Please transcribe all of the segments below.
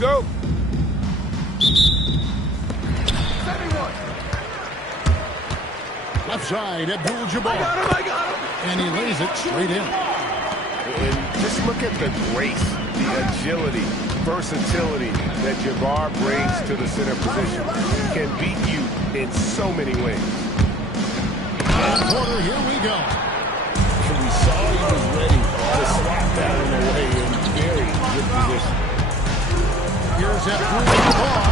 go. Left side, Abdul-Jabbar. I got him. And he lays it straight in. And just look at the grace, the agility, versatility that Jabbar brings to the center position. Can beat you in so many ways. And quarter, here we go. We saw he was ready to slap that one away in very good position. Here's Abdul-Jabbar,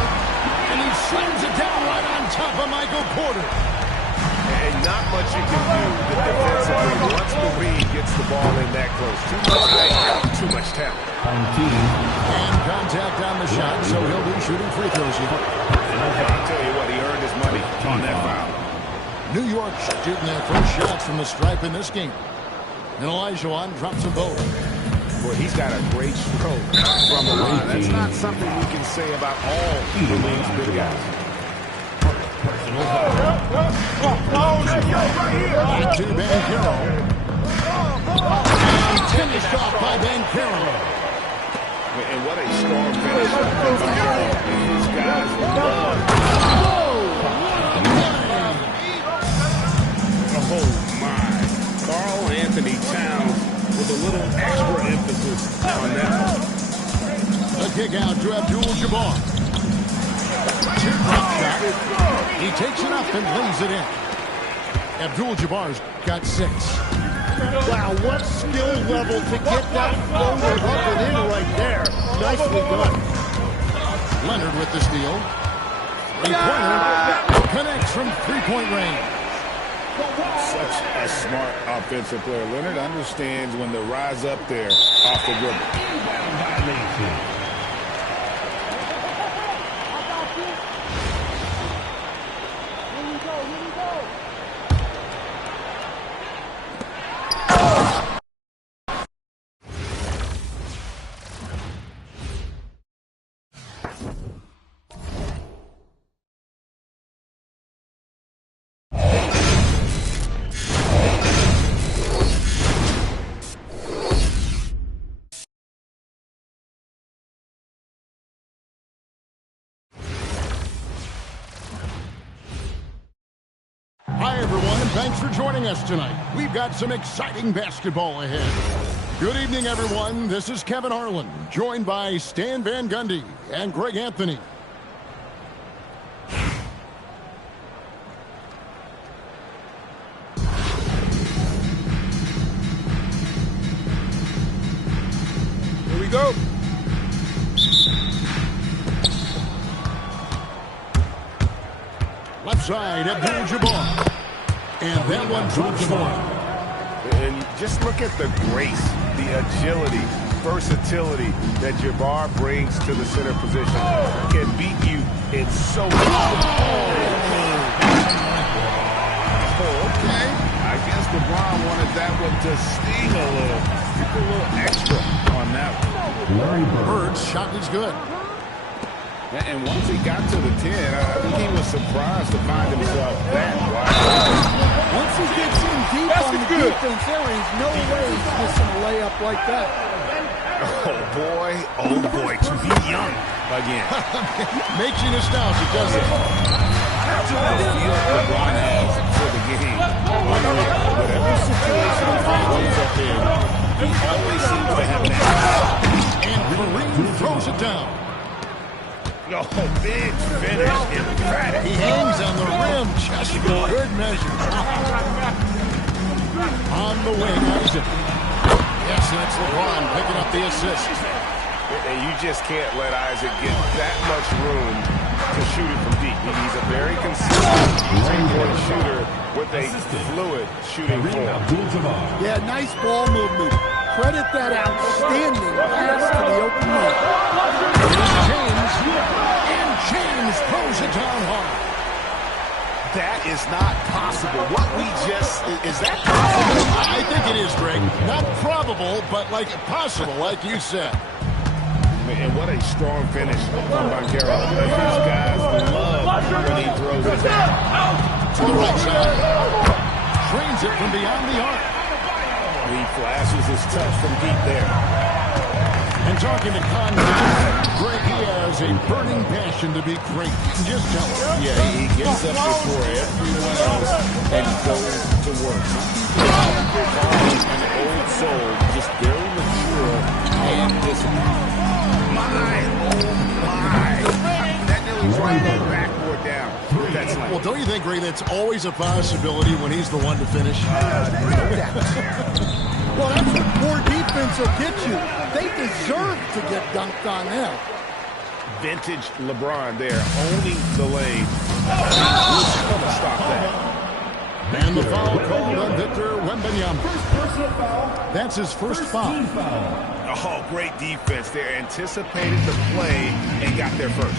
and he slams it down right on top of Michael Porter. And not much you can do defensively once the lead gets the ball in that close. Too much height, too much talent. And contact on the shot, so he'll be shooting free throws here. I'll tell you what, he earned his money on that foul. New York shooting their first shots from the stripe in this game. And Olajuwon drops them both. Boy, he's got a great stroke from the line. That's not something we can say about all the league's big guys. Back to Banchero. And finished off by Banchero. And what a strong finish. These guys love. Oh, my. Karl Anthony Towns with a little extra emphasis on that. The kick out to Abdul-Jabbar. Teardrop shot. He takes it up and lays it in. Abdul-Jabbar's got 6. Wow, what skill level to get that floater up and in right there. Nicely done. Leonard with the steal. Three-pointer connects from three-point range. Such a smart offensive player. Leonard understands when to rise up there off the dribble. Hi, everyone, and thanks for joining us tonight. We've got some exciting basketball ahead. Good evening, everyone. This is Kevin Harlan, joined by Stan Van Gundy and Greg Anthony. Here we go. Left side, Abdul-Jabbar. And that one drops one. And just look at the grace, the agility, versatility that Jabbar brings to the center position. Can beat you in so many ways. Okay. I guess LeBron wanted that one to sting a little. Just a little extra on that one. Bird's shot is good. And once he got to the 10, I think he was surprised to find himself that wide. Once he gets in deep on the defense area, no way he's missing a layup like that. Oh boy, to be young again. Makes you nostalgic, doesn't it? That's what the feel LeBron has for the game. Whatever situation he finds himself in, he always seems to have an answer. And Kareem throws it down. No, big finish, emphatic. He hangs on the rim, just good measure. On the wing, Isaac. Yes, that's LeBron picking up the assist. And you just can't let Isaac get that much room to shoot it from deep. He's a very consistent three-point shooter with a fluid shooting form. Yeah, nice ball movement. Credit that outstanding pass to the open man. James throws it down hard. That is not possible. What we just... Is that possible? I think it is, Greg. Not probable, but like possible, like you said. And what a strong finish from Banchero. These guys love when he throws it down. To the right side. Trains it from beyond the arc. He flashes his touch from deep there. And talking to contact, Greg, he has a burning passion to be great. Just tell him. Yeah, he gets up before everyone else and goes to work. An old soul, just very mature and disciplined. That nearly brought that backboard down. That's like, Well, don't you think, Ray, that's always a possibility when he's the one to finish? Well, that's what poor defense will get you. They deserve to get dunked on them. vintage LeBron there, owning the lane. Who's going to stop that? And the foul called on Victor Wembanyama. That's his first foul. Oh, great defense there. Anticipated the play and got there first.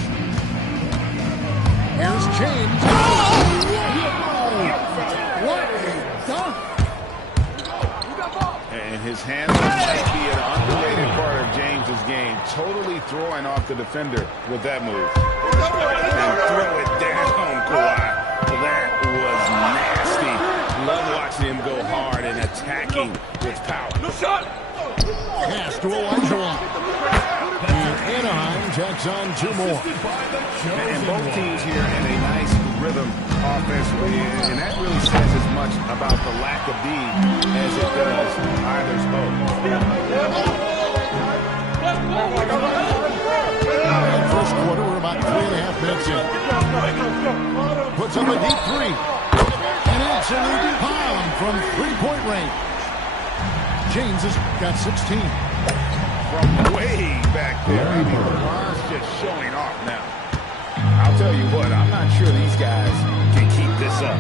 Here's James. What a dunk. And his handle might be an underrated part of James's game. Totally throwing off the defender with that move. And throw it down, Kawhi. That was nasty. Love watching him go hard and attacking with power. No shot. Pass to Olajuwon. And Anaheim tacks on two more. And both teams here in a nice rhythm offensively. And that really says as much about the lack of D as it does either's hope. First quarter, we're about 3.5 minutes in. Puts up a deep three. An absolute bomb from three-point range. James has got 16. From way back there. I mean, LeBron's just showing off now. I'll tell you what, I'm not sure these guys can keep this up.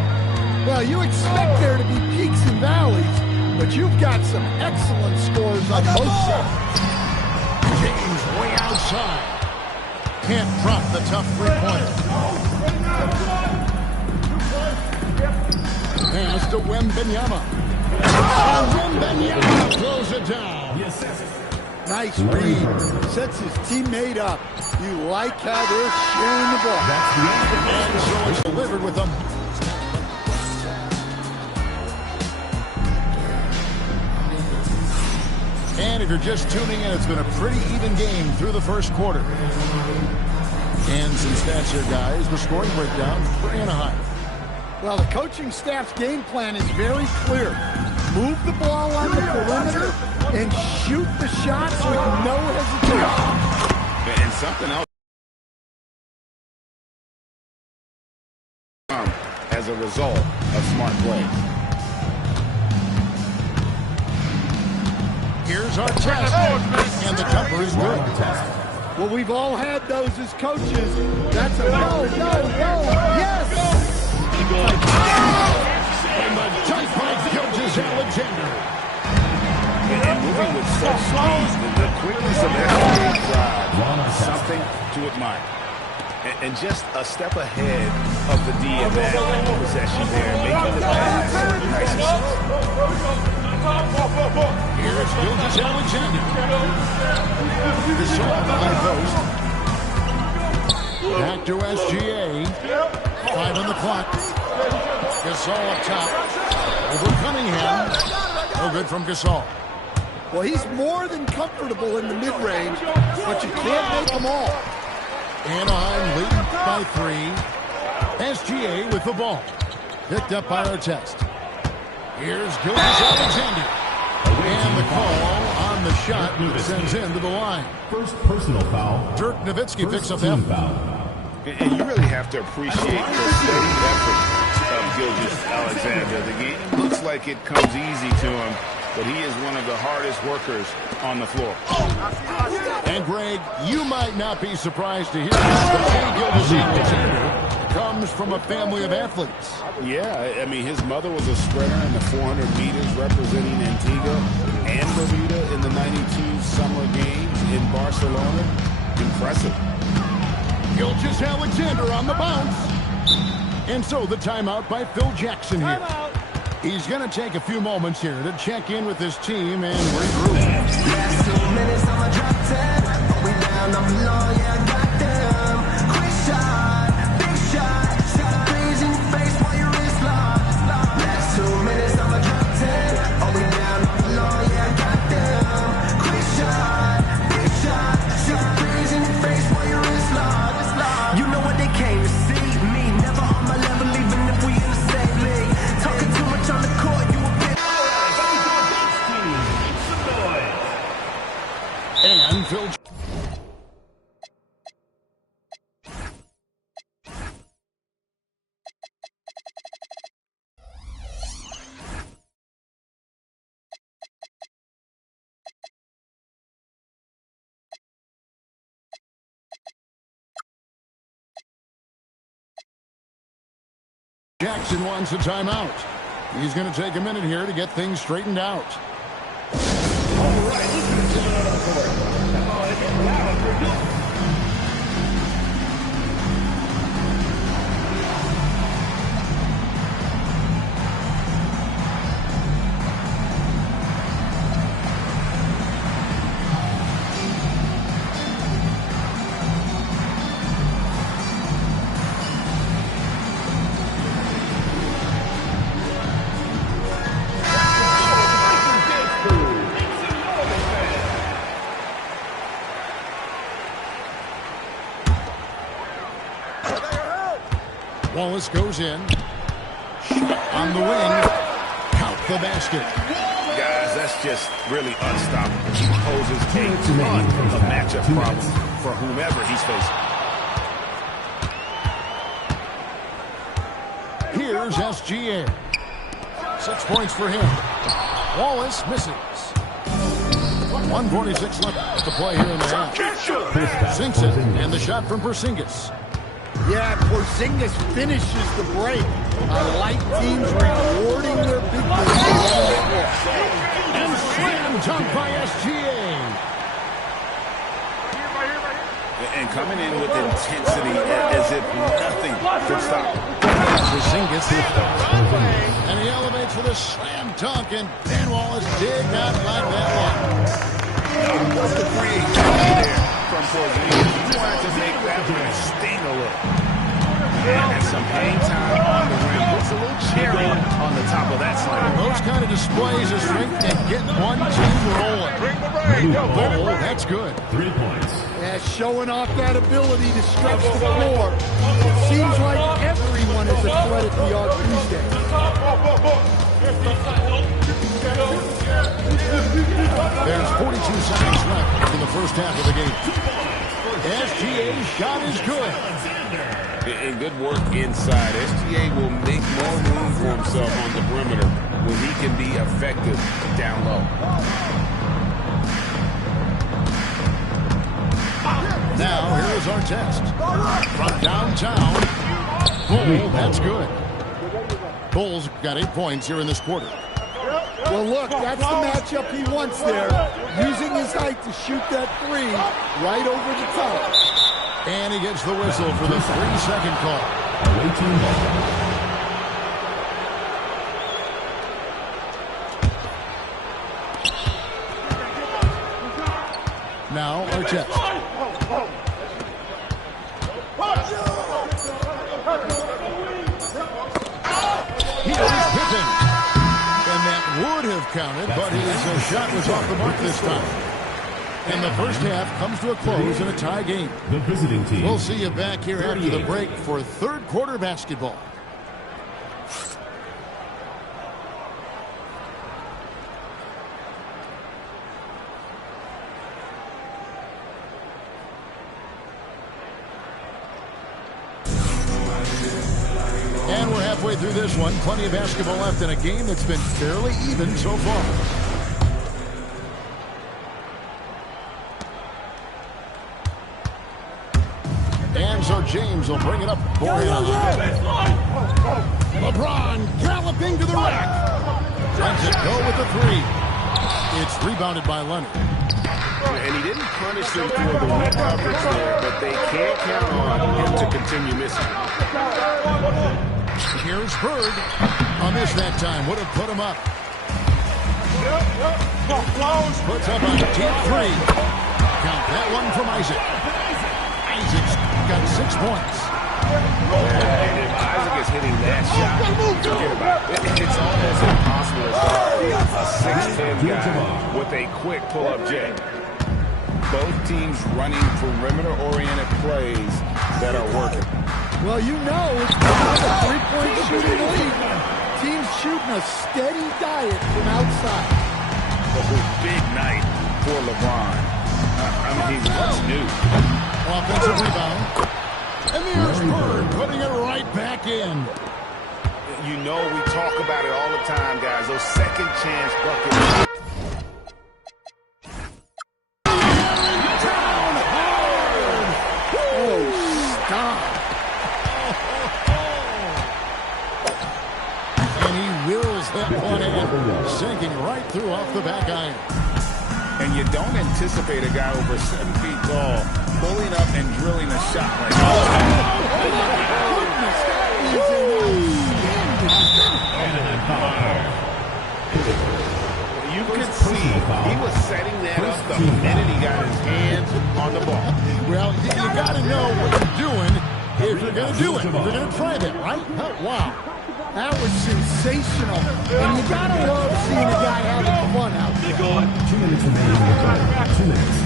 Well, you expect there to be peaks and valleys, but you've got some excellent scores on both sides. James way outside. Can't drop the tough three-pointer. Pass to Wembanyama. Wembanyama throws it down. Nice read. Sets his teammate up. You like how they're sharing the ball. And so it's delivered with them. And if you're just tuning in, it's been a pretty even game through the first quarter. And some stats here, guys. The scoring breakdown for Anaheim. Well, the coaching staff's game plan is very clear. Move the ball on the perimeter and shoot the shots with no hesitation. And something else as a result of smart play. Here's our test. And the jumper is good. Well, we've all had those as coaches. That's a no, yes! And the dunk by Gilgeous-Alexander. And moving with such speed, the quickness of that drive, something to admire. And just a step ahead of the D in that possession there, making the pass nice and simple. Here's Gilgeous-Alexander. Gasol on the high post. Back to SGA. 5 on the clock. Gasol up top. Over Cunningham. No good from Gasol. Well, he's more than comfortable in the mid-range, but you can't make them all. Anaheim leading by 3. SGA with the ball. Picked up by Artest. Here's Gilgeous-Alexander. And the call on the shot sends him to the line. First personal foul. Dirk Nowitzki picks up that foul. And you really have to appreciate the steady effort of Gilgeous-Alexander. The game looks like it comes easy to him, but he is one of the hardest workers on the floor. And Greg, you might not be surprised to hear this, but Gilgeous-Alexander comes from a family of athletes. Yeah, I mean, his mother was a sprinter in the 400 meters representing Antigua and Bermuda in the 92 Summer Games in Barcelona. Impressive. Gilgeous-Alexander on the bounce. And so the timeout by Phil Jackson here. He's going to take a few moments here to check in with his team and regroup. Last 2 minutes, I'ma drop 10. We down on the low, yeah, I got them. Quick shot, big shot. Shot a breeze in your face while your wrist locked. Last 2 minutes, I'ma drop 10. Oh, we down on the low, yeah, I got them. Quick shot, big Jackson wants a timeout. He's going to take a minute here to get things straightened out. Wallace goes in. Shot on the wing. Count the basket. Guys, that's just really unstoppable. He poses a ton of matchup problems for whomever he's facing. Here's SGA. 6 points for him. Wallace misses. 1:46 left to play here in the half. Sinks it, and the shot from Porzingis. Yeah, Porzingis finishes the break. I like teams rewarding their big men. And slam dunk by SGA. And coming in with intensity as if nothing could stop him. Porzingis. And he elevates with a slam dunk, and Ben Wallace did not like that one. What's the creativity there from Porzingis? He wanted to make that one sting a little. And some hang time on the rim. It's a little cherry on the top of that slam. Those kind of displays of strength can get one team rolling. Bring the rain. Yo, let it Oh, rain. that's good. 3 points. Yeah, showing off that ability to stretch the floor. It seems like everyone is a threat at the arc these days. There's 42 seconds left in the first half of the game. SGA's shot is good. And good work inside. SGA will make more room for himself on the perimeter when he can be effective down low. Now, here is our test. From downtown. Bull, that's good. Bull's got 8 points here in this quarter. Well, look, that's the matchup he wants there. Using his height to shoot that three right over the top. And he gets the whistle for the 3-second call. Away team ball. Now, our test. Here's Pippen. And that would have counted, but his shot was off the mark this time. And the first half comes to a close in a tie game. The visiting team. We'll see you back here after the break for third quarter basketball. And we're halfway through this one. Plenty of basketball left in a game that's been fairly even so far. And so James will bring it up for him. LeBron galloping to the rack. Lets it go with the three. It's rebounded by Leonard. And he didn't punish them for the weak coverage there, but they can't count on him to continue missing. Here's Bird. A miss that time. Would have put him up. Puts up a deep three. Count that one from Isaac. Isaac's got 6 points. And if Isaac is hitting that shot, forget about it. It's almost impossible to guard a 6'10" guy with a quick pull-up jet. Both teams running perimeter-oriented plays that are working. Well, you know, it's not a three-point shooting league. Teams shooting a steady diet from outside. A big night for LeBron. I mean, what's new? Offensive rebound. And there's Bird putting it right back in. You know we talk about it all the time, guys. Those second chance buckets. Down hard. Oh, stop. that one in, sinking right through off the back iron. And you don't anticipate a guy over 7 feet tall pulling up and drilling a shot like that. You could see he was setting that up the minute he got his hands on the ball. Well, you got to know what you're doing if you're going to do it. If you're going to try that, right? Oh, wow. That was sensational. And you got to love seeing a guy having fun out there. 2 minutes remaining in the third. 2 minutes.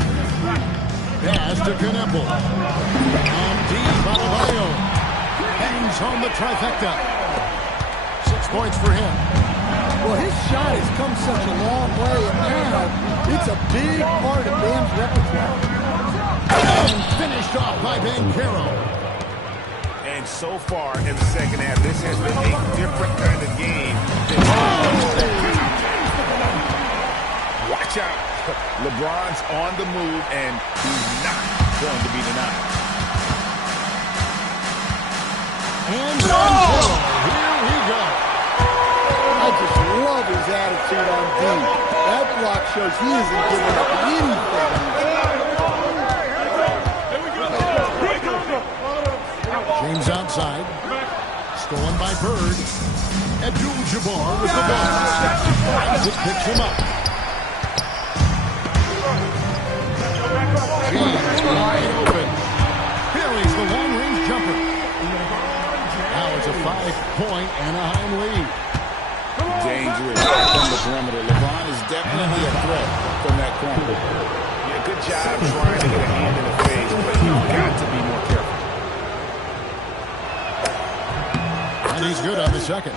Pass to Kneppel. On deep, Adebayo hangs home the trifecta. 6 points for him. Well, his shot has come such a long way, and now it's a big part of Bam's repertoire. And finished off by Banchero. And so far in the second half, this has been a different kind of game. Watch out. LeBron's on the move, and he's not going to be denied. And here we go. I just love his attitude on D. That block shows he isn't giving up anything. James outside. Stolen by Bird. Abdul-Jabbar with the ball. Isaac picks him up. James wide open. Buries the long-range jumper. Now it's a 5-point Anaheim lead. Dangerous from the perimeter. LeBron is definitely a threat from that corner. Yeah, good job trying to get a hand in the face, but you've got to be more careful. And he's good on the second.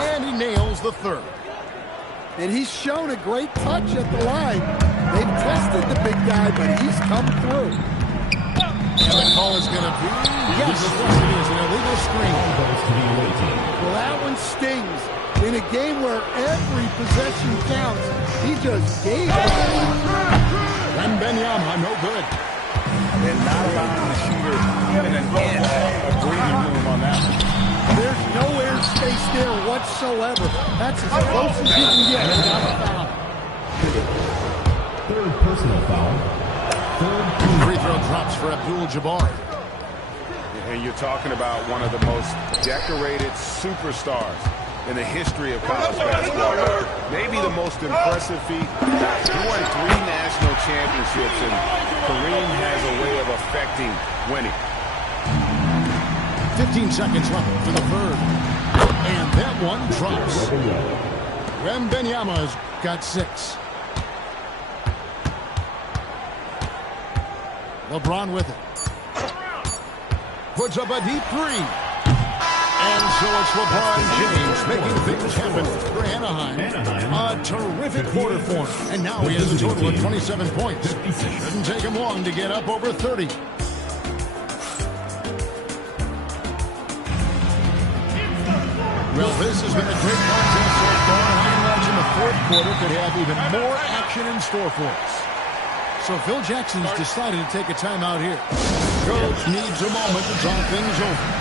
And he nails the third. And he's shown a great touch at the line. They've tested the big guy, but he's come through. And the call is going to be, yes, it is an illegal screen. Well, that one stings. In a game where every possession counts, he just gave it. Wembanyama, no good. And not allowing the shooter even an inch of breathing room on that one. There's no air space there whatsoever. That's as close as you can get without a foul. Third personal foul. Third free throw drops for Abdul-Jabbar. And you're talking about one of the most decorated superstars in the history of college basketball. Maybe the most impressive feat. He won 3 national championships, and Kareem has a way of affecting winning. 15 seconds left for the third. And that one drops. Wembanyama's got 6. LeBron with it. Puts up a deep 3. And so it's LeBron James making things happen for Anaheim. A terrific quarter for him. And now he has a total of 27 points. Shouldn't take him long to get up over 30. Well, this has been a great contest so far. I imagine the fourth quarter could have even more action in store for us. So Phil Jackson's decided to take a timeout here. Coach needs a moment to talk things over.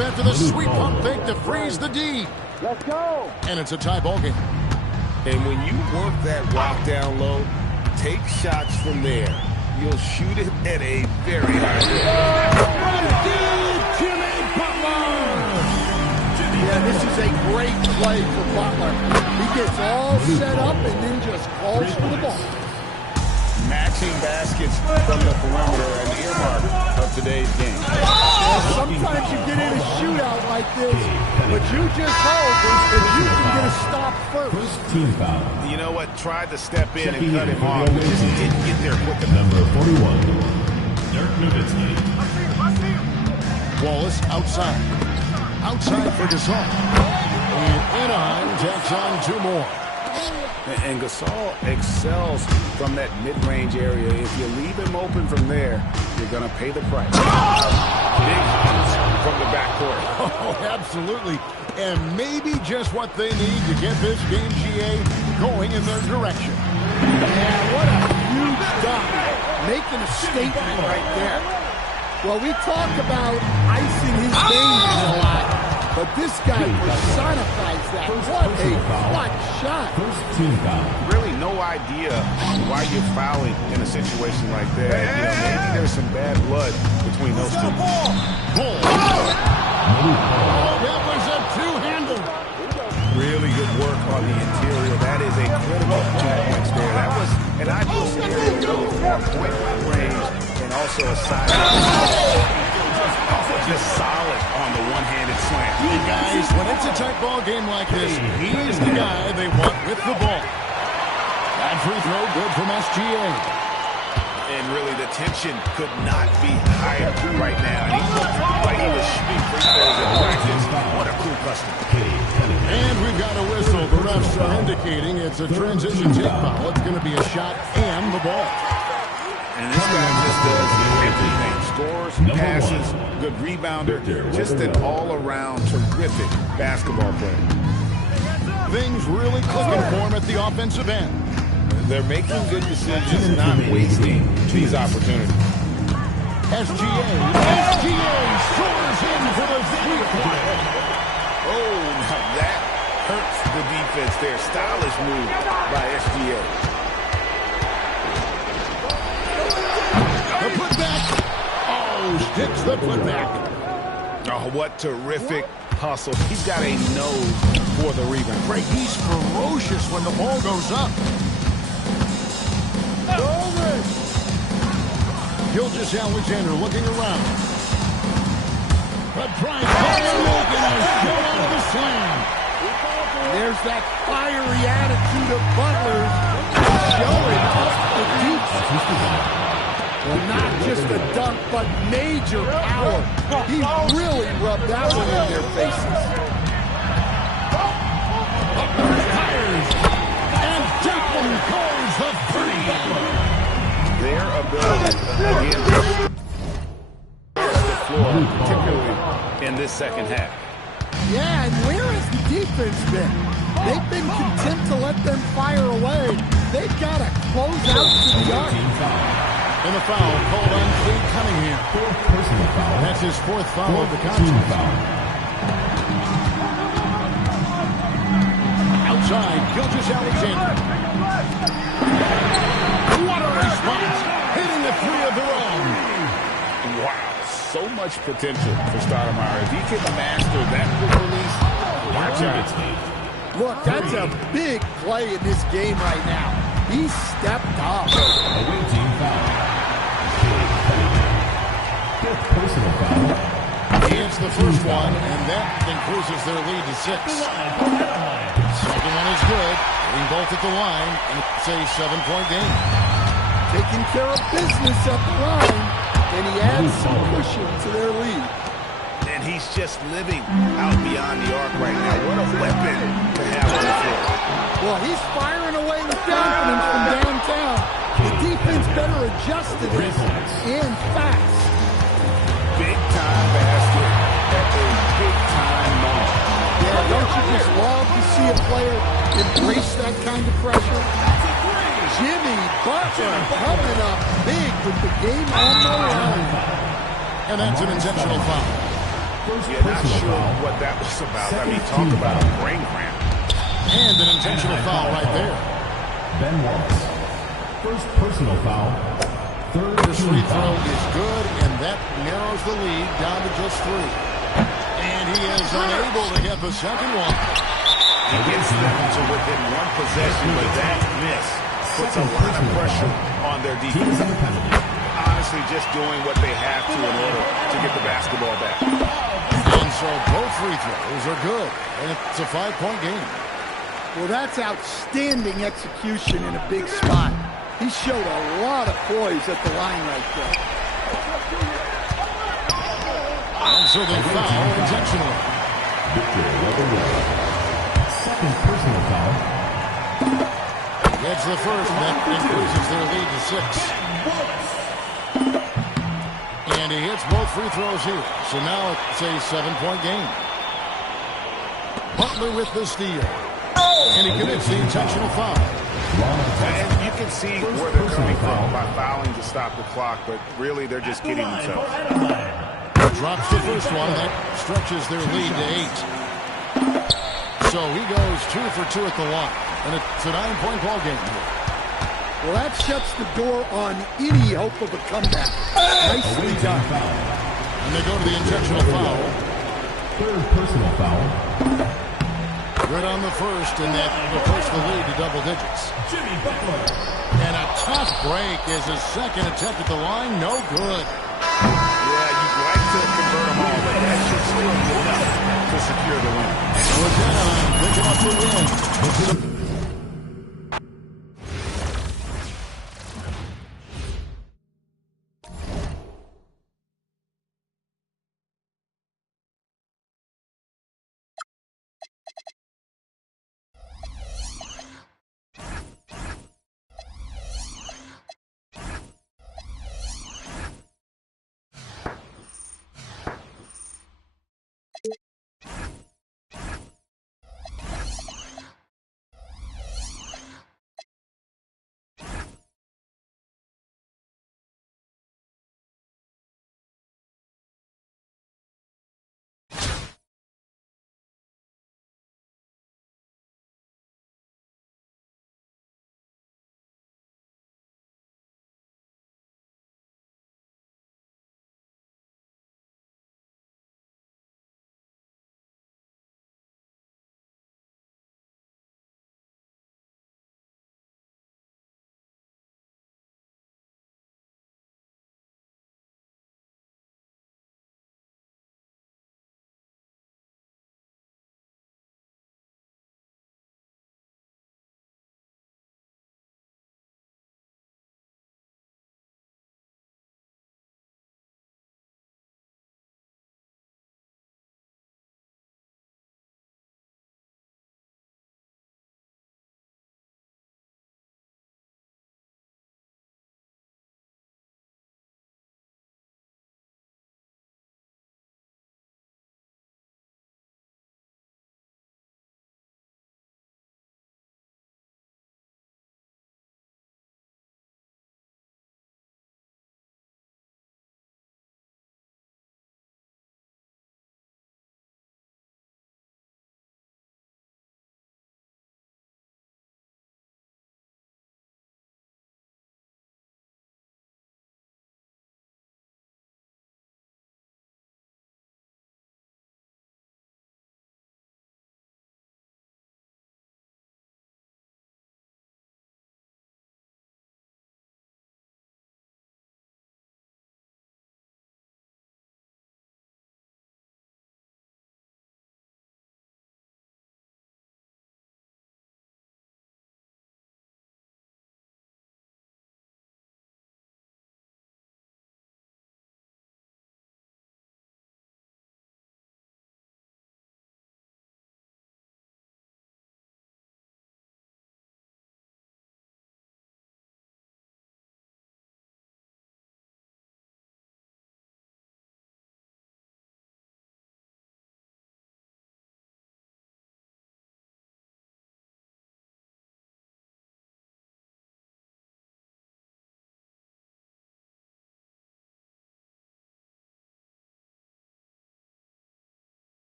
After the sweet pump fake to freeze the D. Let's go. And it's a tie ball game. And when you work that rock down low, take shots from there. You'll shoot it at a very high level. Jimmy Butler. Yeah, this is a great play for Butler. He gets all set up and then just calls for the ball. Matching baskets from the perimeter, an earmark of today's game. Sometimes you get in a shootout like this, but you just hope that you can get a stop first. First team foul. You know what? Tried to step in Checking and cut in him for off, the but just away team. didn't get there quick enough. Number 41, Dirk Nowitzki. Wallace outside. Outside for Gasol. And Anaheim takes on 2 more. And Gasol excels from that mid-range area. If you leave him open from there, you're going to pay the price. Big hits from the backcourt. Oh, absolutely. And maybe just what they need to get this game, GA, going in their direction. Yeah, what a huge dunk. Making a statement right there. Well, we talk about icing his veins a lot, but this guy personifies that. What a clutch shot. First team foul. Really no idea why you're fouling in a situation like that. You know, maybe there's some bad blood between those two. Bull. Oh, that was a two-hander. Really good work on the interior. That is a critical 2 points there. That was an ideal scenario for point-blank range and also a side. Just solid on the one-handed slam. Hey guys, when it's a tight ball game like this, he's the guy they want with the ball. That free throw good from SGA. And really, the tension could not be higher right now. And he looked like he was shooting free throws in practice. What a cool customer. And we've got a whistle. The refs are indicating it's a transition take foul. It's going to be a shot and the ball. And this guy just does everything. Scores, passes, good rebounder. Just an all-around terrific basketball player. Things really clicking for him at the offensive end. They're making good decisions, not wasting these opportunities. SGA soars in for the free throw. Oh, now that hurts the defense there. Stylish move by SGA. The putback. Oh, sticks the putback. Oh, what terrific hustle. He's got a nose for the rebound. Right, he's ferocious when the ball goes up. Gilgeous-Alexander looking around. But Price making a show out of the slam. There's that fiery attitude of Butler showing up the defense. Well, not just a dunk, but major power. He really rubbed that one in their faces. Fires. And Jackson calls the free. Their ability, again, the floor, particularly in this second half. Yeah, and where has the defense been? They've been content to let them fire away. They've got to close out to the arc. And the foul called on Cade Cunningham. Fourth personal foul. That's his 4th foul of the Team contest. foul. Outside, Gilgeous-Alexander. What a response! Hitting the three of their own. Wow, so much potential for Stoudemire. If he can master that quick release, watch out. Look, that's a big play in this game right now. He stepped up. Away team foul. Fifth personal foul. It's the first one, and that increases their lead to 6. Second one is good. Getting both at the line, and it's a 7-point game. Taking care of business at the line, and he adds some cushion to their lead. And he's just living out beyond the arc right now. What a weapon to have on the floor. Well, he's firing away with confidence from downtown. The defense better adjust to this, and fast. Big-time basket at a big-time moment. Yeah, don't you just love to see a player embrace that kind of pressure? Jimmy Butler coming up big with the game on the line. And that's an intentional foul. Yeah, not sure what that was about. I mean, talk about a brain cramp. And an intentional foul right there. Ben Wallace. First personal foul. Third This team free throw foul. is good, and that narrows the lead down to just 3. And he is unable to get the second one. He gets down to within one possession, but that miss puts a lot of pressure on their defense. Honestly, just doing what they have to in order to get the basketball back. And so both free throws are good, and it's a 5-point game. Well, that's outstanding execution in a big spot. He showed a lot of poise at the line right there. And so they foul intentionally. Second personal foul. Gets the first, and that increases their lead to 6. And he hits both free throws here. So now it's a 7-point game. Butler with the steal. And he commits the intentional foul. And you can see where they're coming from by fouling to stop the clock, but really they're just kidding themselves. Drops the first one. That stretches their lead to 8. So he goes 2 for 2 at the line. And it's a 9-point ball game here. Well, that shuts the door on any hope of a comeback. Nicely done. And they go to the intentional foul. Third personal foul. Good on the first, and that will push the lead to double digits. Jimmy Butler. And a tough break is his second attempt at the line. No good. Yeah, you'd like to convert them all, but that should still be enough to secure the win. So it's Anaheim picking up the win.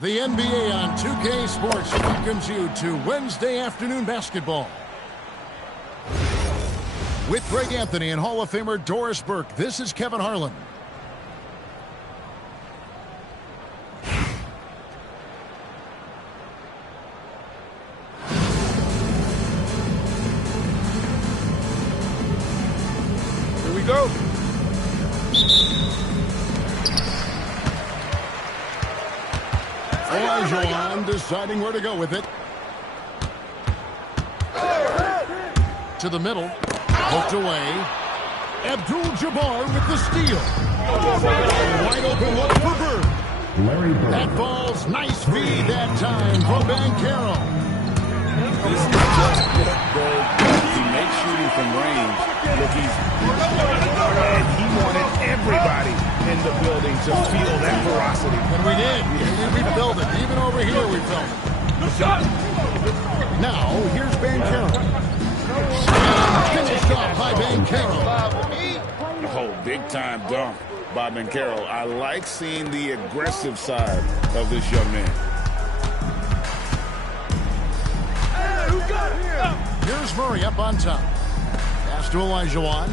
The NBA on 2K Sports welcomes you to Wednesday afternoon basketball. With Greg Anthony and Hall of Famer Doris Burke, this is Kevin Harlan. Here we go. Olajuwon deciding where to go with it. To the middle. Hooked away. Abdul-Jabbar with the steal. Wide open look for Bird. Larry Bird. That ball's nice feed that time from Banchero. This is just he makes shooting from range look easy. And he wanted everybody in the building to feel that ferocity. And we did. We felt it. Even over here we felt it. Now, here's Banchero. Finished off by Banchero. Oh, big-time dunk by Banchero. I like seeing the aggressive side of this young man. Here's Murray up on top. Pass to Olajuwon.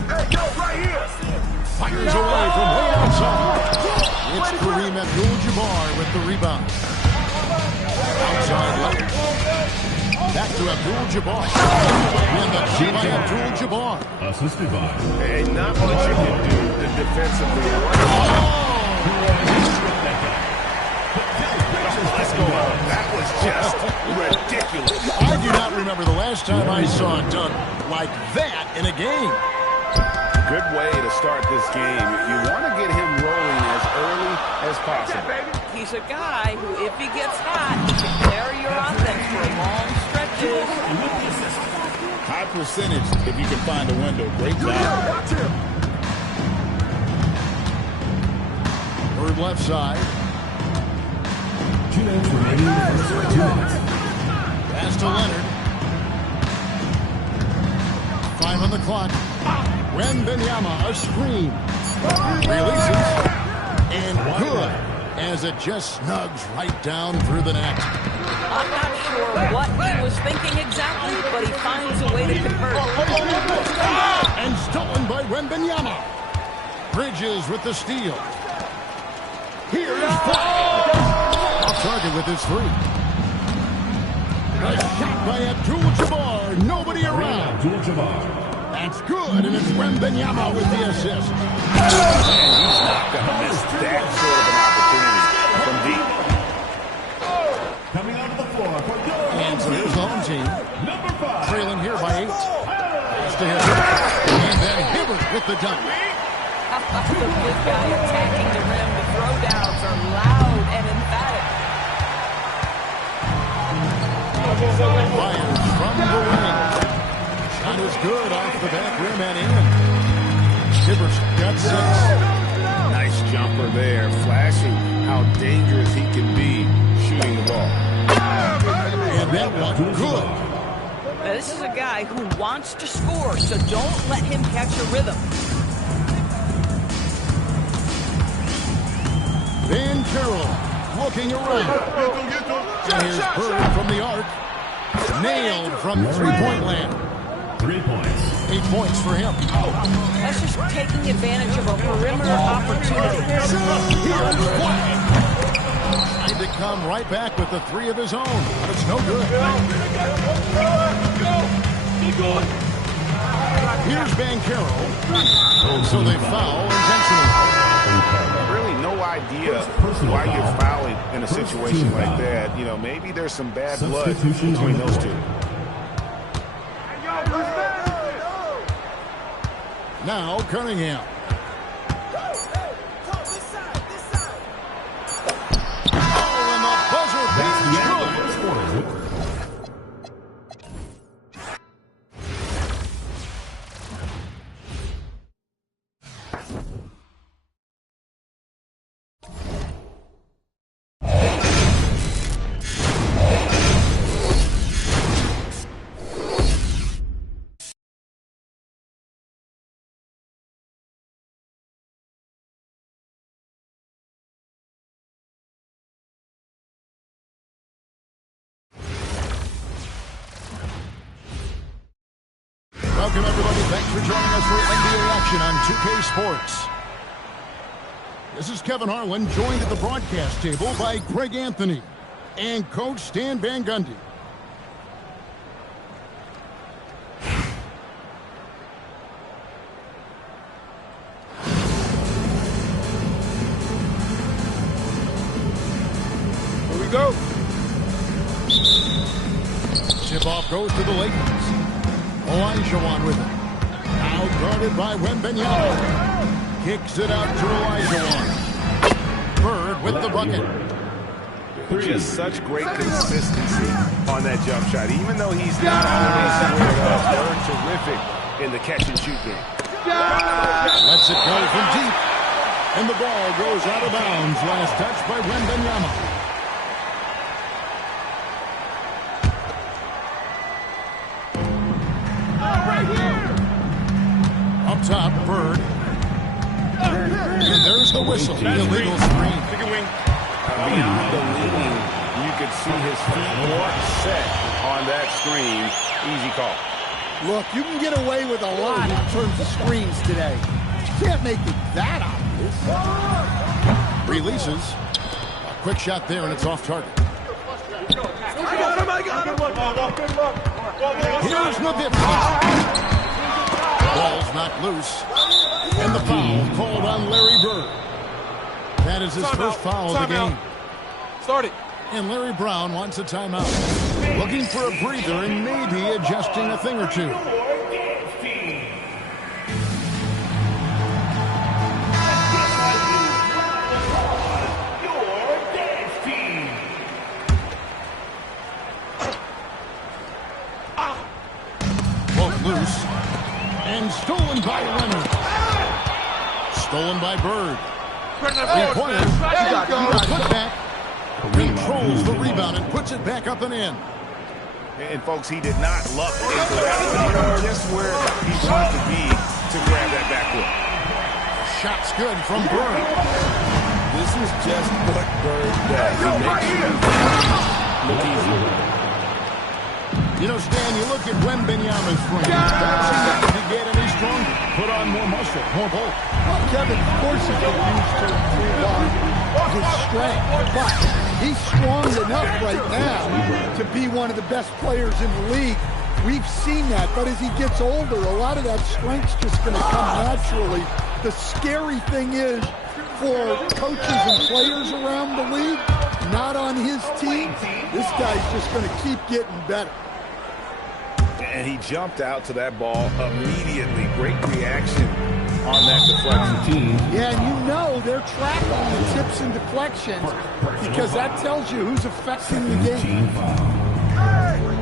Fires away from way outside. It's Kareem Abdul-Jabbar with the rebound. Outside left. Back to Abdul-Jabbar. And the shoot by Abdul-Jabbar. Assisted by. And not much you can do defensively. Let's go on. That was just ridiculous. I do not remember the last time I saw a dunk like that in a game. Good way to start this game. You want to get him rolling as early as possible. He's a guy who, if he gets hot, he can carry your offense for long stretches. High percentage if you can find a window. Great job. Bird left side. 2 minutes remaining in the first 2 minutes. Pass to Leonard. 5 on the clock. Wembanyama, a screen. Releases. And good. As it just snugs right down through the net. I'm not sure what he was thinking exactly, but he finds a way to convert. And stolen by Wembanyama. Bridges with the steal. Here's off target with his three. A shot by Abdul-Jabbar. Nobody around. Abdul-Jabbar. That's good, and it's Wembanyama with the assist. And he's not going to miss that sort of an opportunity from deep. Coming onto the floor for your And so his home team number 5. trailing here by 8. Pass to Hibbert. And then Hibbert with the dunk. The big guy attacking the rim. The throwdowns are loud and emphatic. Myers from the wing. Shot is good off the back rim and in. Hibbert's got 6. Nice jumper there, flashing how dangerous he can be shooting the ball. And that one good. Now, this is a guy who wants to score, so don't let him catch a rhythm. Banchero looking around. And here's Bird from the arc. Nailed from three-point land. 3 points. 8 points for him. That's just taking advantage of a perimeter opportunity. Trying to come right back with the 3 of his own, but it's no good. Here's Banchero. So they foul intentionally. Really no idea why you're fouling in a situation like that. You know, maybe there's some bad blood between those two. Now Cunningham. Oh, and the buzzer beater is good. Welcome, everybody. Thanks for joining us for NBA action on 2K Sports. This is Kevin Harlan, joined at the broadcast table by Greg Anthony and Coach Stan Van Gundy. Here we go. Tip-off goes to the Lakers. Olajuwon with it. Now guarded by Wembanyama. Kicks it out to Olajuwon. Bird with the bucket. Just such great consistency on that jump shot. Even though he's not always squared up, Bird terrific in the catch-and-shoot game. Lets it go from deep. And the ball goes out of bounds. Last touch by Wembanyama. Up top, Bird. And there's the whistle. The illegal screen. Beyond the lean, you could see his feet more set on that screen. Easy call. Look, you can get away with a lot in terms of screens today. You can't make it that obvious. Releases. A quick shot there, and it's off target. Here's Nowitzki. Ball's knocked loose. And the foul called on Larry Bird. That is his first foul of the game. Start it. And Larry Brown wants a timeout. Looking for a breather and maybe adjusting a thing or two. Both loose. And stolen by Leonard. Stolen by Bird. Required. Put back. Controls the rebound and puts it back up and in. And folks, he did not luck into that one. Just where he wanted to be to grab that backwood. Shot's good from Bird. This is just what Bird does. He makes you look easy. You know, Stan, you look at Wembanyama's frame. Doesn't seem to get any stronger. Put on more muscle, more bulk. Well, Kevin, of course he can use to improve on his strength, but he's strong enough right now to be one of the best players in the league. We've seen that, but as he gets older, a lot of that strength's just going to come naturally. The scary thing is, for coaches and players around the league, not on his team, this guy's just going to keep getting better. And he jumped out to that ball immediately. Great reaction on that deflection. Yeah, and you know they're tracking the tips and deflections because that tells you who's affecting the game.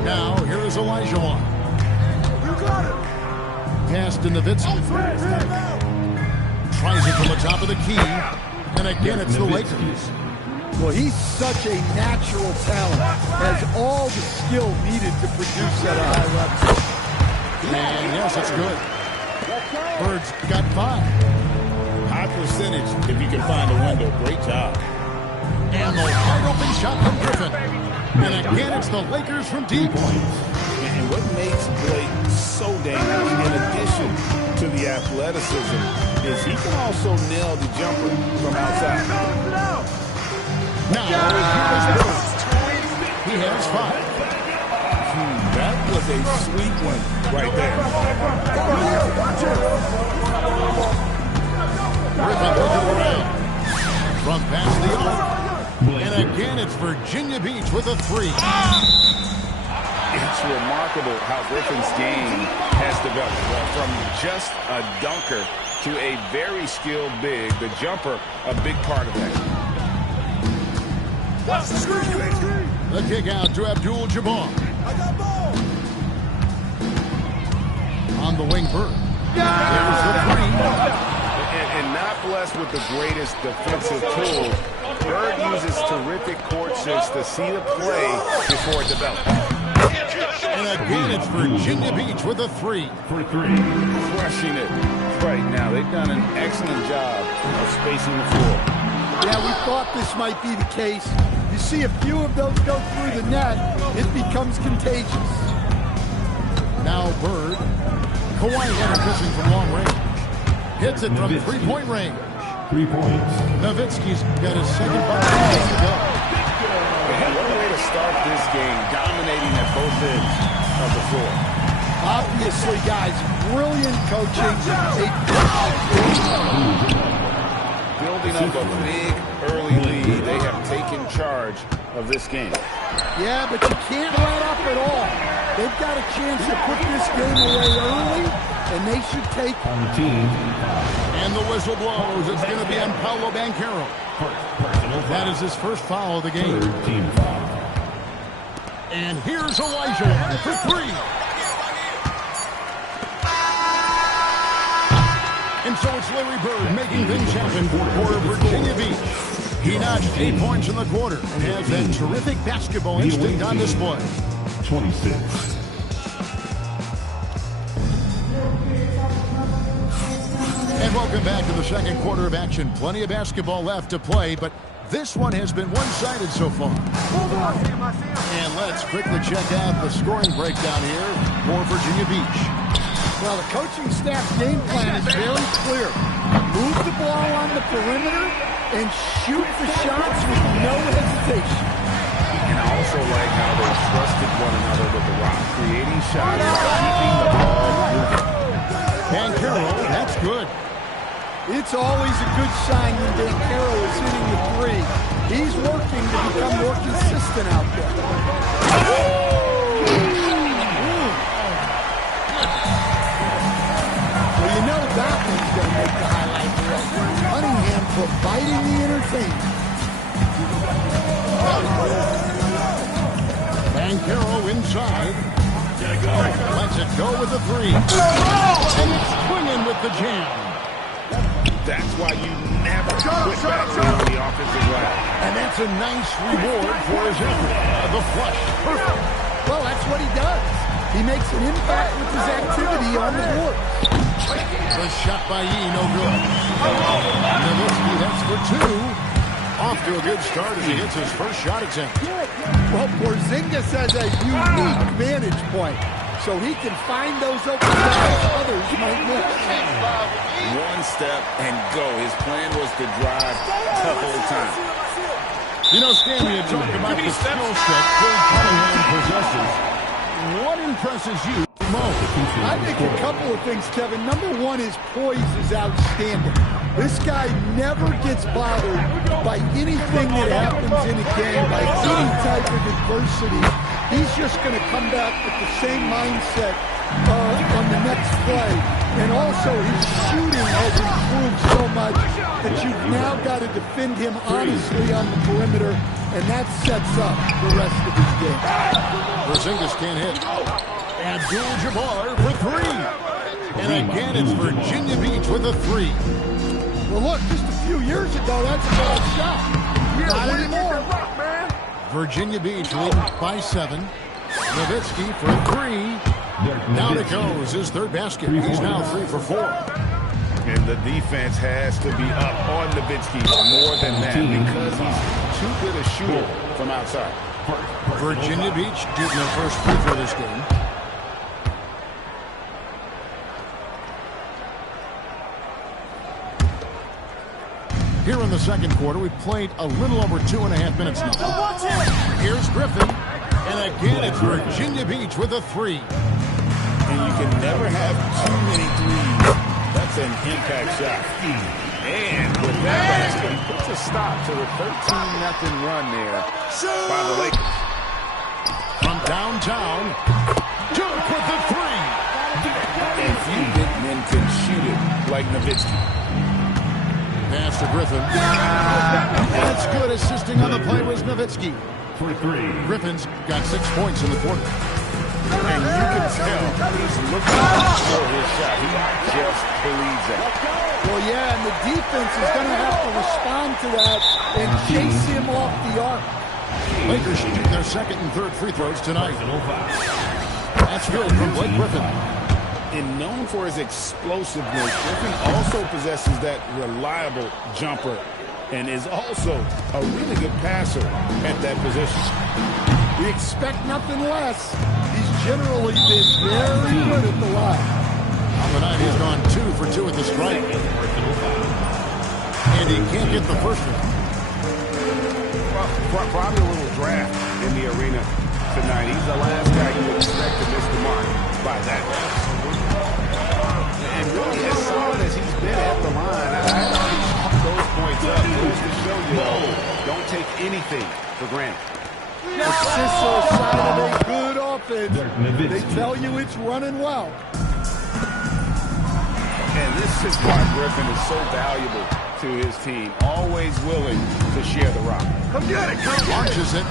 Now, here is Olajuwon. Pass to Nowitzki. Tries it from the top of the key. And again, it's the Lakers. Well, he's such a natural talent. Has all the skill needed to produce at a high level. And yes, it's good. Bird's got 5. High percentage if you can find a window. Great job. And the wide open shot from Griffin. And again, it's the Lakers from deep. And what makes Blake so dangerous, in addition to the athleticism, is he can also nail the jumper from outside. Now, here's Bird. He has 5. That was a sweet one right there. Griffin looking around. From past the arc. And again, it's Virginia Beach with a 3. It's remarkable how Griffin's game has developed. From just a dunker to a very skilled big. The jumper, a big part of that. The kick out to Abdul-Jabbar. On the wing, Bird. There's the 3. And not blessed with the greatest defensive tools. Bird uses terrific court sense to see the play before it develops. And again, it's Virginia Beach with a 3. Crushing it right now. They've done an excellent job of spacing the floor. Yeah, we thought this might be the case. You see a few of those go through the net, it becomes contagious. Now Bird Kawhi Leonard missing from long range. Hits it from three-point range. 3 points. Nowitzki's got his second bucket to go. And what a way to start this game, dominating at both ends of the floor. Obviously, guys, brilliant coaching. Building up a big early lead, they have taken charge of this game. Yeah, but you can't let up at all. They've got a chance to put this game away early, and they should take. On the team. And the whistle blows. It's going to be on Paolo Banchero. That is his first foul of the game. Third team foul. And here's Elijah for three. And so it's Larry Bird making things happen for Virginia Beach. He notched 8 points in the quarter and has that terrific basketball instinct on display. 26. And welcome back to the second quarter of action. Plenty of basketball left to play, but this one has been one-sided so far. And let's quickly check out the scoring breakdown here for Virginia Beach. Well, the coaching staff's game plan is very clear. Move the ball on the perimeter and shoot the shots with no hesitation. And I also like how they trusted one another with the rock, creating shots while keeping the ball moving. Banchero, that's good. It's always a good sign when Banchero is hitting the three. He's working to become more consistent out there. Well, you know that one's going to make the highlight reel. Cunningham providing the entertainment. Banchero inside. Lets it go with the three. And it's swinging with the jam. That's why you never quit battling on the offensive glass. And that's a nice reward for his effort. The flush. Perfect. Well, that's what he does. He makes an impact with his activity on the board. The shot by Yee, no good. Nowitzki, that's for two. Off to a good start as he gets his first shot attempt. Well, Porzingis has a unique vantage point, so he can find those open shots others might miss. One step and go. His plan was to drive the whole time. You know, Stan, you talk about the skill set Phil Cunningham possesses. What impresses you most? I think a couple of things, Kevin. Number one, his poise is outstanding. This guy never gets bothered by anything that happens in a game, by any type of adversity. He's just going to come back with the same mindset on the next play. And also, his shooting has improved so much that you've now got to defend him honestly on the perimeter, and that sets up the rest of his game. Porzingis can't hit. Abdul-Jabbar for three. And again, it's Virginia Beach with a three. Well, look, just a few years ago, that's a bad shot. Not anymore. Virginia Beach leading by 7. Nowitzki for three. Down it goes, his third basket. He's now 3 for 4. And the defense has to be up on Nowitzki more than that because he's too good a shooter from outside. Virginia Beach getting their first free throw this game. Here in the second quarter, we've played a little over 2.5 minutes now. Here's Griffin. And again, it's Virginia Beach with a three. And you can never have too many threes. That's an impact shot. And with that basket, he puts a stop to the 13-0 run there by the Lakers. From downtown, Dirk with the three. And few big men can shoot it like Nowitzki. Pass to Griffin. That's good. Assisting on the play was Nowitzki. For three. Griffin's got 6 points in the quarter. And you can tell he's looking for his shot. He just believes that. Well, yeah, and the defense is going to have to respond to that and chase him off the arc. Lakers shooting their second and third free throws tonight. That's good from Blake Griffin. And known for his explosiveness, Griffin also possesses that reliable jumper and is also a really good passer at that position. We expect nothing less. He's generally been very good at the line. tonight, he's gone 2 for 2 at the strike. And he can't get the first one. Well, probably a little draft in the arena tonight. He's the last guy you would expect to miss the mark by that. And really, as solid as he's been at the line, I'd already chalk those points up. Just to show you, don't take anything for granted. The Sixers side of a good offense. They tell you it's running well. And this is why Griffin is so valuable to his team. Always willing to share the rock. Come get it, launches it.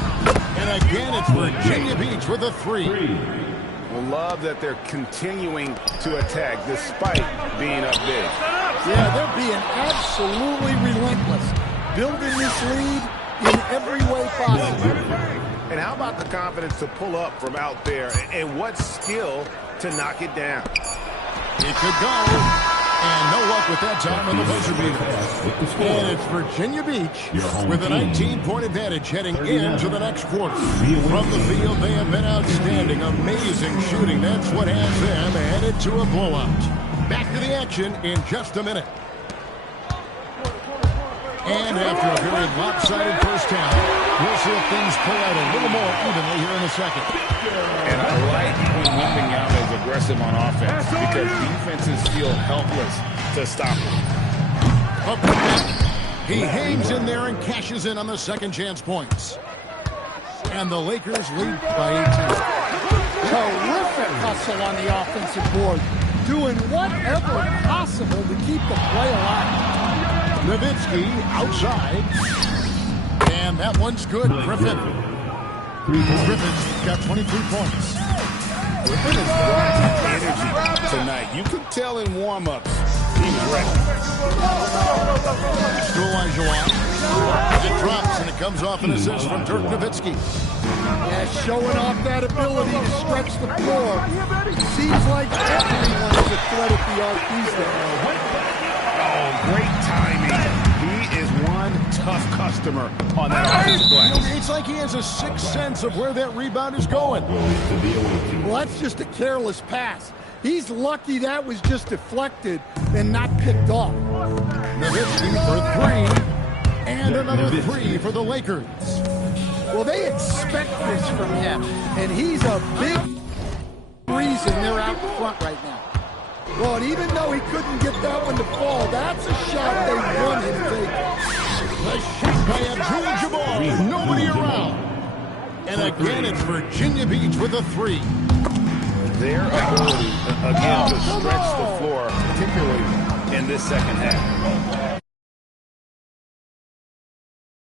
And again, it's Virginia Beach with a 3. We'll love that they're continuing to attack despite being up big. Yeah, they're being absolutely relentless. Building this lead in every way possible. And how about the confidence to pull up from out there? And what skill to knock it down? It could go. And no luck with that time on the buzzer beater. And it's Virginia Beach with a 19-point advantage heading into the next quarter. From the field, they have been outstanding. Amazing shooting. That's what has them headed to a blowout. Back to the action in just a minute. And after a very lopsided first half, we'll see if things play out a little more evenly here in a second. And I like when moving out as aggressive on offense because defenses feel helpless to stop him. Up the back. He hangs in there and cashes in on the second chance points. And the Lakers lead by 18. Terrific hustle on the offensive board. Doing whatever possible to keep the play alive. Nowitzki outside. And that one's good. Griffin. Griffin's got 23 points. Griffin has brought energy tonight. You could tell in warm-ups he was ready. Still Olajuwon. It drops and it comes off an assist from Dirk Nowitzki. Yeah, showing off that ability to stretch the floor. Seems like everyone is a threat at the arc these days. Oh, great timing. He is one tough customer on that offensive glass. It's like he has a sixth sense of where that rebound is going. Well, that's just a careless pass. He's lucky that was just deflected and not picked off. Nowitzki for 3. And another 3 for the Lakers. Well, they expect this from him, and he's a big reason they're out in front right now. Well, and even though he couldn't get that one to fall, that's a shot they want him to take. The shot by Abdul-Jabbar. Nobody around. And again, it's Virginia Beach with a 3. Their ability, again, to stretch the floor, particularly in this second half.